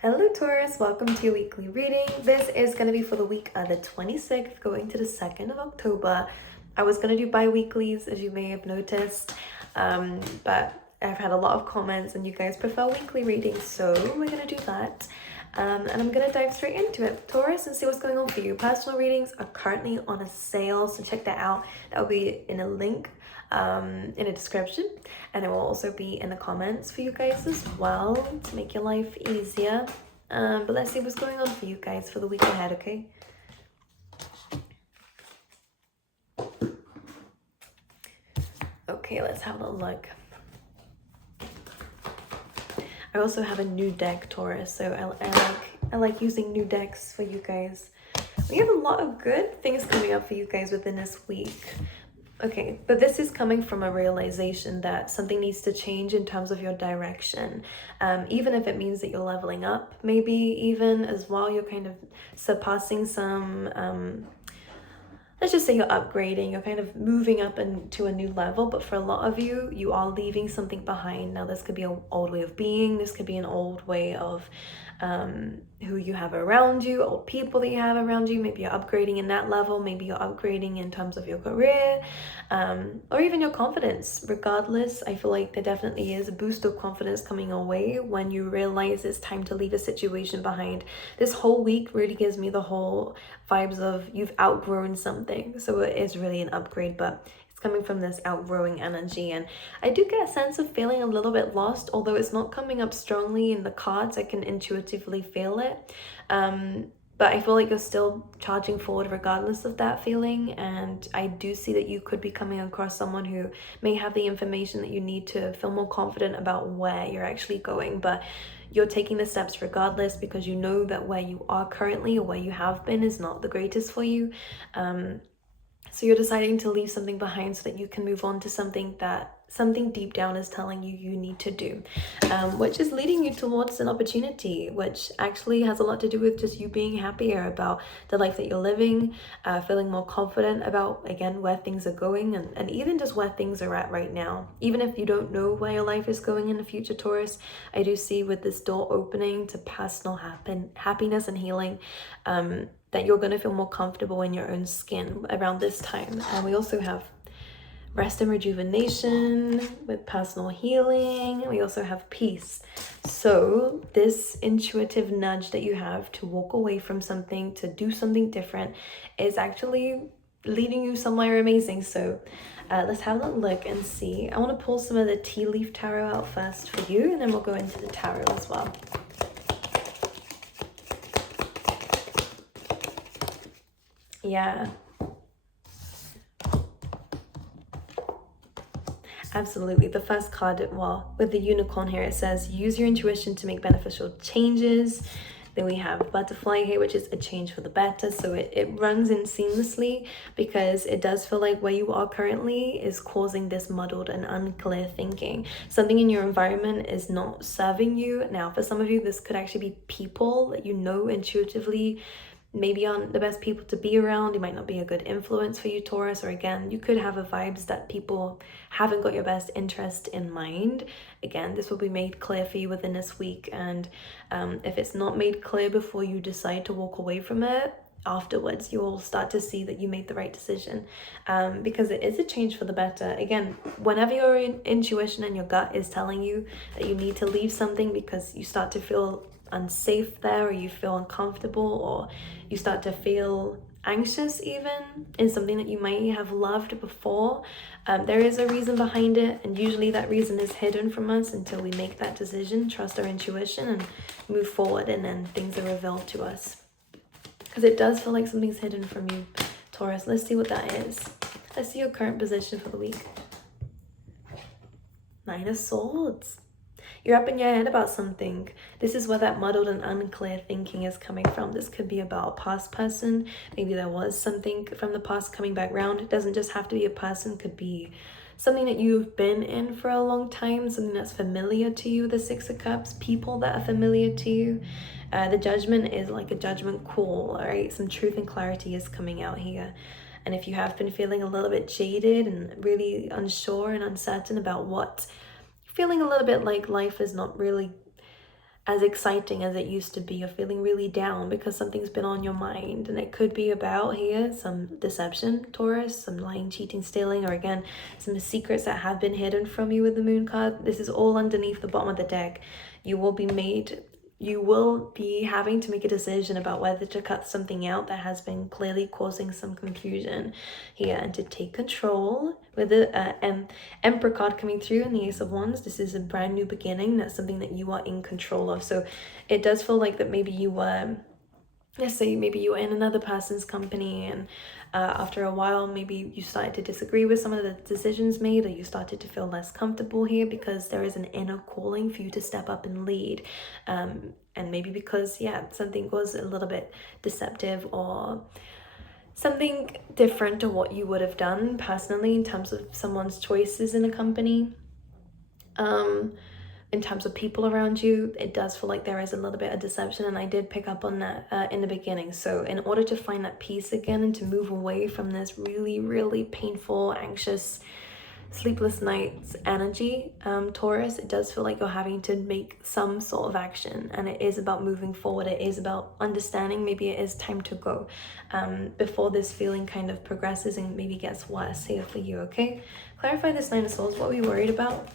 Hello Taurus, welcome to your weekly reading. This is going to be for the week of the 26th going to the 2nd of October. I was going to do bi-weeklies, as you may have noticed, but I've had a lot of comments and you guys prefer weekly readings, so we're going to do that. And I'm going to dive straight into it, Taurus, and see what's going on for you. Personal readings are currently on a sale, so check that out. That will be in a link in a description, and it will also be in the comments for you guys as well to make your life easier. But let's see what's going on for you guys for the week ahead, okay? Okay, let's have a look. I also have a new deck, Taurus, so I like using new decks for you guys. We have a lot of good things coming up for you guys within this week. Okay, but this is coming from a realization that something needs to change in terms of your direction. Even if it means that you're leveling up, maybe even as well, you're kind of surpassing some, let's just say you're upgrading, you're kind of moving up into a new level, but for a lot of you, you are leaving something behind. Now, this could be an old way of being, this could be an old way of who you have around you, old people that you have around you. Maybe you're upgrading in that level, maybe you're upgrading in terms of your career, or even your confidence. Regardless, I feel like there definitely is a boost of confidence coming your way when you realize it's time to leave a situation behind. This whole week really gives me the whole vibes of you've outgrown something, so it is really an upgrade, but coming from this outgrowing energy. And I do get a sense of feeling a little bit lost, although it's not coming up strongly in the cards. I can intuitively feel it, but I feel like you're still charging forward regardless of that feeling. And I do see that you could be coming across someone who may have the information that you need to feel more confident about where you're actually going, but you're taking the steps regardless because you know that where you are currently or where you have been is not the greatest for you. So you're deciding to leave something behind so that you can move on to something deep down is telling you you need to do, which is leading you towards an opportunity, which actually has a lot to do with just you being happier about the life that you're living, feeling more confident about, again, where things are going, and even just where things are at right now. Even if you don't know where your life is going in the future, Taurus, I do see with this door opening to personal happiness and healing, that you're going to feel more comfortable in your own skin around this time. And we also have rest and rejuvenation with personal healing. We also have peace. So this intuitive nudge that you have to walk away from something, to do something different, is actually leading you somewhere amazing. So let's have a look and see. I want to pull some of the tea leaf tarot out first for you, and then we'll go into the tarot as well. Yeah. Absolutely. The first card, well, with the unicorn here, it says use your intuition to make beneficial changes. Then we have butterfly here, which is a change for the better. So it runs in seamlessly because it does feel like where you are currently is causing this muddled and unclear thinking. Something in your environment is not serving you. Now, for some of you, this could actually be people that you know intuitively maybe aren't the best people to be around. It might not be a good influence for you, Taurus, or again, you could have a vibes that people haven't got your best interest in mind. Again, this will be made clear for you within this week, and if it's not made clear before you decide to walk away from it, afterwards you will start to see that you made the right decision, because it is a change for the better. Again, whenever your intuition and your gut is telling you that you need to leave something because you start to feel unsafe there, or you feel uncomfortable, or you start to feel anxious even in something that you might have loved before, there is a reason behind it, and usually that reason is hidden from us until we make that decision, trust our intuition, and move forward, and then things are revealed to us. Because it does feel like something's hidden from you, Taurus. Let's see what that is. Let's see your current position for the week. Nine of Swords. You're up in your head about something. This is where that muddled and unclear thinking is coming from. This could be about a past person. Maybe there was something from the past coming back around. It doesn't just have to be a person. It could be something that you've been in for a long time, something that's familiar to you, the Six of Cups, people that are familiar to you. The Judgment is like a judgment call, all right? Some truth and clarity is coming out here. And if you have been feeling a little bit jaded and really unsure and uncertain about what, feeling a little bit like life is not really as exciting as it used to be. You're feeling really down because something's been on your mind, and it could be about here some deception, Taurus, some lying, cheating, stealing, or again some secrets that have been hidden from you with the moon card. This is all underneath the bottom of the deck. You will be having to make a decision about whether to cut something out that has been clearly causing some confusion here, and to take control. With the Emperor card coming through and the Ace of Wands, this is a brand new beginning. That's something that you are in control of. So it does feel like that maybe you were, let's say maybe you were in another person's company, and after a while maybe you started to disagree with some of the decisions made, or you started to feel less comfortable here because there is an inner calling for you to step up and lead, and maybe because something was a little bit deceptive or something different to what you would have done personally in terms of someone's choices in a company. In terms of people around you, it does feel like there is a little bit of deception, and I did pick up on that in the beginning. So in order to find that peace again and to move away from this really, really painful, anxious, sleepless nights energy, Taurus, it does feel like you're having to make some sort of action, and it is about moving forward. It is about understanding maybe it is time to go before this feeling kind of progresses and maybe gets worse here for you. Okay, clarify this Nine of Swords. What are we worried about?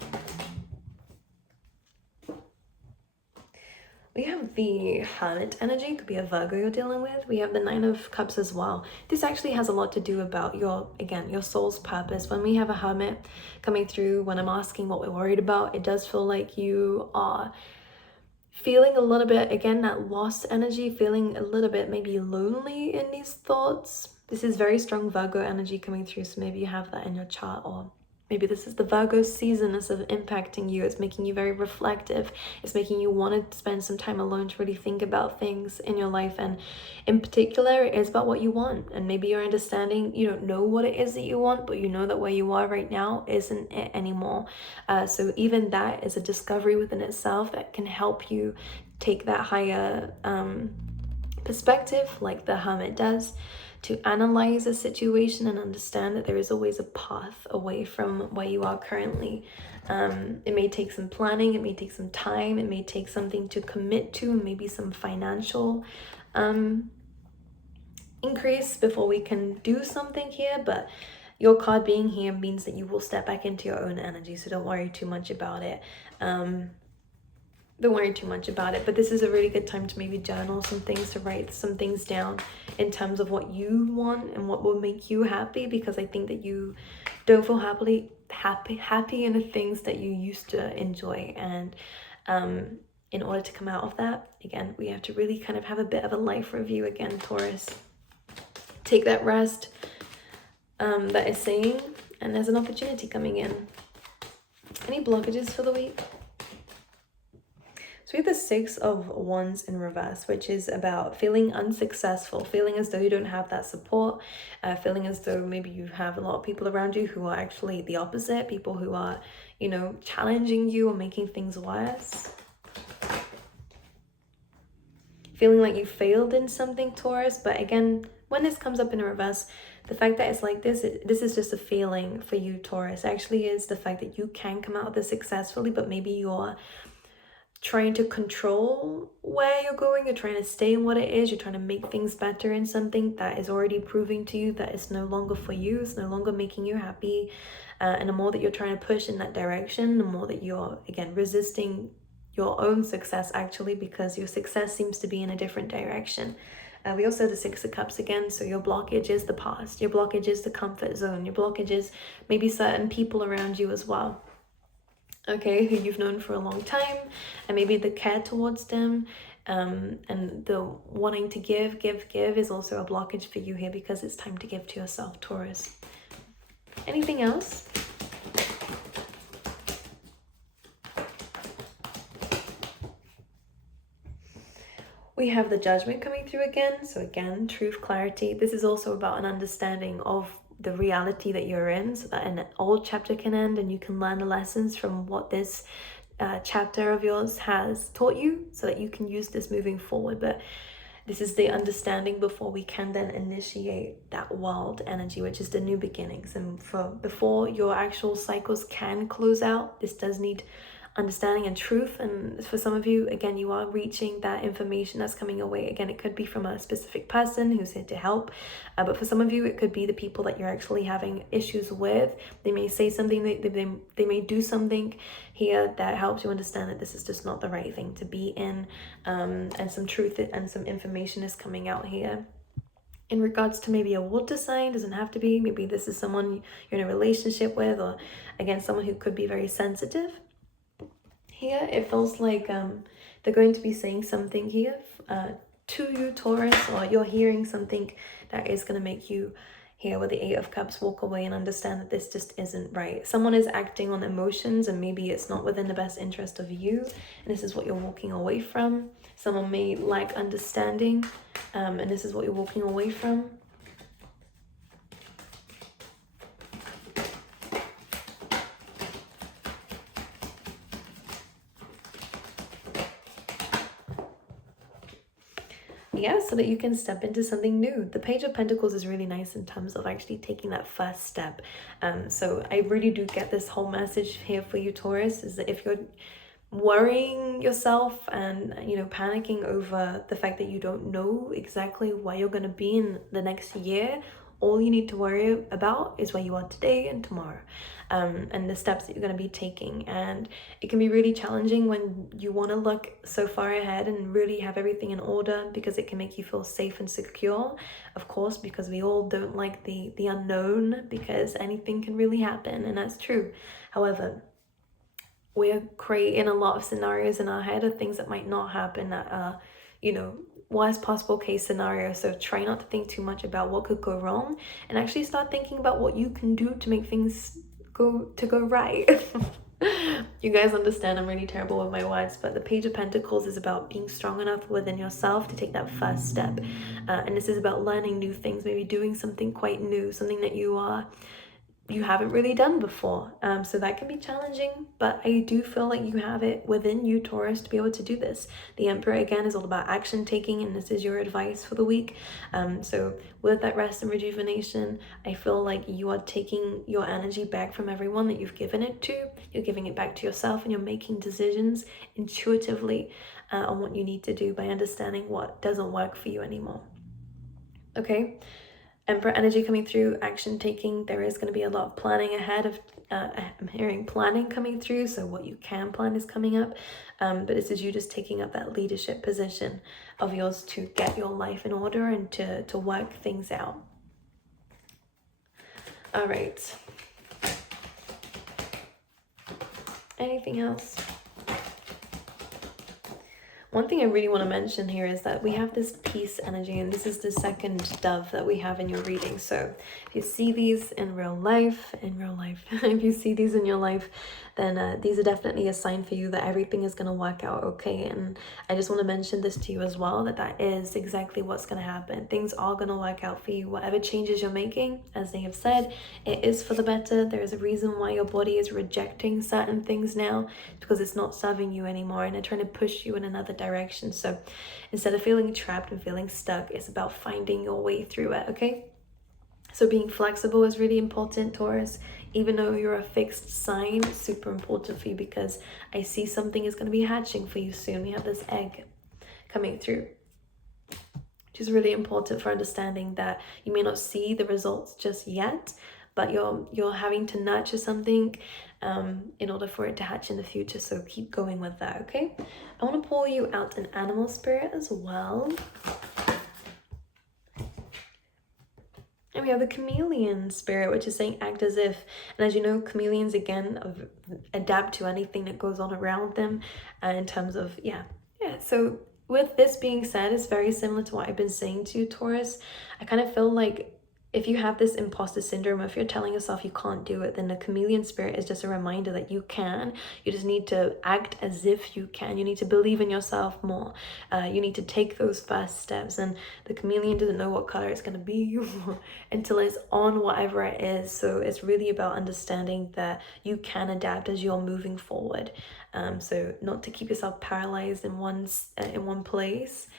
We have the Hermit energy, could be a Virgo you're dealing with. We have the Nine of Cups as well. This actually has a lot to do about your soul's purpose. When we have a Hermit coming through, when I'm asking what we're worried about, it does feel like you are feeling a little bit, again, that lost energy, feeling a little bit maybe lonely in these thoughts. This is very strong Virgo energy coming through, so maybe you have that in your chart, or maybe this is the Virgo season is impacting you. It's making you very reflective. It's making you want to spend some time alone to really think about things in your life. And in particular, it is about what you want. And maybe you're understanding, you don't know what it is that you want, but you know that where you are right now isn't it anymore. So even that is a discovery within itself that can help you take that higher perspective, like the Hermit does, to analyze a situation and understand that there is always a path away from where you are currently. It may take some planning, it may take some time, it may take something to commit to, maybe some financial increase before we can do something here, but your card being here means that you will step back into your own energy, so don't worry too much about it. But this is a really good time to maybe journal some things, to write some things down in terms of what you want and what will make you happy, because I think that you don't feel happy in the things that you used to enjoy. And in order to come out of that, again, we have to really kind of have a bit of a life review again, Taurus. Take that rest that is saying, and there's an opportunity coming in. Any blockages for the week? So we have the Six of Wands in reverse, which is about feeling unsuccessful, feeling as though you don't have that support, feeling as though maybe you have a lot of people around you who are actually the opposite, people who are, challenging you or making things worse. Feeling like you failed in something, Taurus. But again, when this comes up in reverse, the fact that it's like this is just a feeling for you, Taurus. It actually is the fact that you can come out of this successfully, but maybe you're trying to control where you're going, you're trying to stay in what it is, you're trying to make things better in something that is already proving to you that it's no longer for you, it's no longer making you happy. And the more that you're trying to push in that direction, the more that you're, again, resisting your own success, actually, because your success seems to be in a different direction. We also have the Six of Cups again, so your blockage is the past, your blockage is the comfort zone, your blockage is maybe certain people around you as well. Okay, who you've known for a long time, and maybe the care towards them, and the wanting to give is also a blockage for you here, because it's time to give to yourself, Taurus. Anything else? We have the Judgment coming through again. So again, truth, clarity. This is also about an understanding of the reality that you're in, so that an old chapter can end and you can learn the lessons from what this chapter of yours has taught you, so that you can use this moving forward. But this is the understanding before we can then initiate that wild energy, which is the new beginnings. And before your actual cycles can close out, this does need understanding and truth. And for some of you, again, you are reaching that information that's coming your way. Again, it could be from a specific person who's here to help, but for some of you, it could be the people that you're actually having issues with. They may say something, they may do something here that helps you understand that this is just not the right thing to be in, and some truth and some information is coming out here. In regards to maybe a water sign, doesn't have to be, maybe this is someone you're in a relationship with, or again, someone who could be very sensitive. Here, it feels like they're going to be saying something here to you, Taurus, or you're hearing something that is going to make you, here with the Eight of Cups, walk away and understand that this just isn't right. Someone is acting on emotions and maybe it's not within the best interest of you, and this is what you're walking away from. Someone may lack understanding, and this is what you're walking away from. Yeah, so that you can step into something new. The Page of Pentacles is really nice in terms of actually taking that first step. So I really do get this whole message here for you, Taurus, is that if you're worrying yourself and, you know, panicking over the fact that you don't know exactly where you're going to be in the next year, all you need to worry about is where you are today and tomorrow, and the steps that you're going to be taking. And it can be really challenging when you want to look so far ahead and really have everything in order, because it can make you feel safe and secure, of course, because we all don't like the unknown, because anything can really happen, and that's true. However, we're creating a lot of scenarios in our head of things that might not happen, that are, you know, worst possible case scenario. So try not to think too much about what could go wrong, and actually start thinking about what you can do to make things go right. You guys understand I'm really terrible with my words, but the Page of Pentacles is about being strong enough within yourself to take that first step, and this is about learning new things, maybe doing something quite new, something that you haven't really done before. So that can be challenging, but I do feel like you have it within you, Taurus, to be able to do this. The Emperor, again, is all about action taking, and this is your advice for the week. So with that rest and rejuvenation, I feel like you are taking your energy back from everyone that you've given it to. You're giving it back to yourself, and you're making decisions intuitively on what you need to do by understanding what doesn't work for you anymore. Okay? Emperor energy coming through, action taking. There is going to be a lot of planning ahead of, I'm hearing planning coming through, so what you can plan is coming up. But this is you just taking up that leadership position of yours to get your life in order and to work things out. All right. Anything else? One thing I really want to mention here is that we have this peace energy, and this is the second dove that we have in your reading. So if you see these in real life, if you see these in your life, then these are definitely a sign for you that everything is going to work out okay. And I just want to mention this to you as well, that is exactly what's going to happen. Things are going to work out for you. Whatever changes you're making, as they have said, it is for the better. There is a reason why your body is rejecting certain things now, because it's not serving you anymore, and they're trying to push you in another direction. So instead of feeling trapped and feeling stuck, it's about finding your way through it, okay? So being flexible is really important, Taurus. Even though you're a fixed sign, super important for you, because I see something is going to be hatching for you soon. We have this egg coming through, which is really important for understanding that you may not see the results just yet, but you're having to nurture something in order for it to hatch in the future. So keep going with that, okay? I want to pull you out an animal spirit as well. And we have the chameleon spirit, which is saying act as if. And as you know, chameleons, again, adapt to anything that goes on around them, in terms of, yeah. So with this being said, it's very similar to what I've been saying to you, Taurus. I kind of feel like if you have this imposter syndrome, if you're telling yourself you can't do it, then the chameleon spirit is just a reminder that you can. You just need to act as if you can. You need to believe in yourself more. You need to take those first steps. And the chameleon doesn't know what color it's going to be until it's on whatever it is. So it's really about understanding that you can adapt as you're moving forward. So not to keep yourself paralyzed in one place.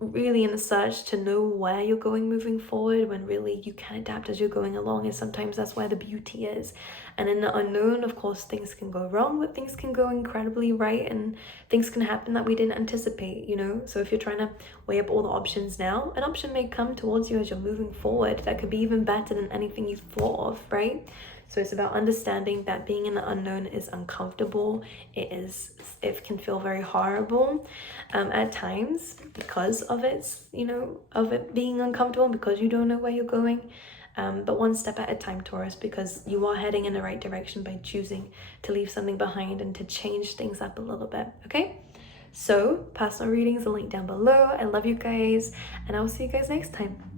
really in a search to know where you're going moving forward, when really you can adapt as you're going along, and sometimes that's where the beauty is. And in the unknown, of course, things can go wrong, but things can go incredibly right, and things can happen that we didn't anticipate, you know. So if you're trying to weigh up all the options now, an option may come towards you as you're moving forward that could be even better than anything you thought of, right? So it's about understanding that being in the unknown is uncomfortable. It can feel very horrible at times because of its, you know, of it being uncomfortable, because you don't know where you're going. But one step at a time, Taurus, because you are heading in the right direction by choosing to leave something behind and to change things up a little bit, okay? So personal readings, the link down below. I love you guys, and I will see you guys next time.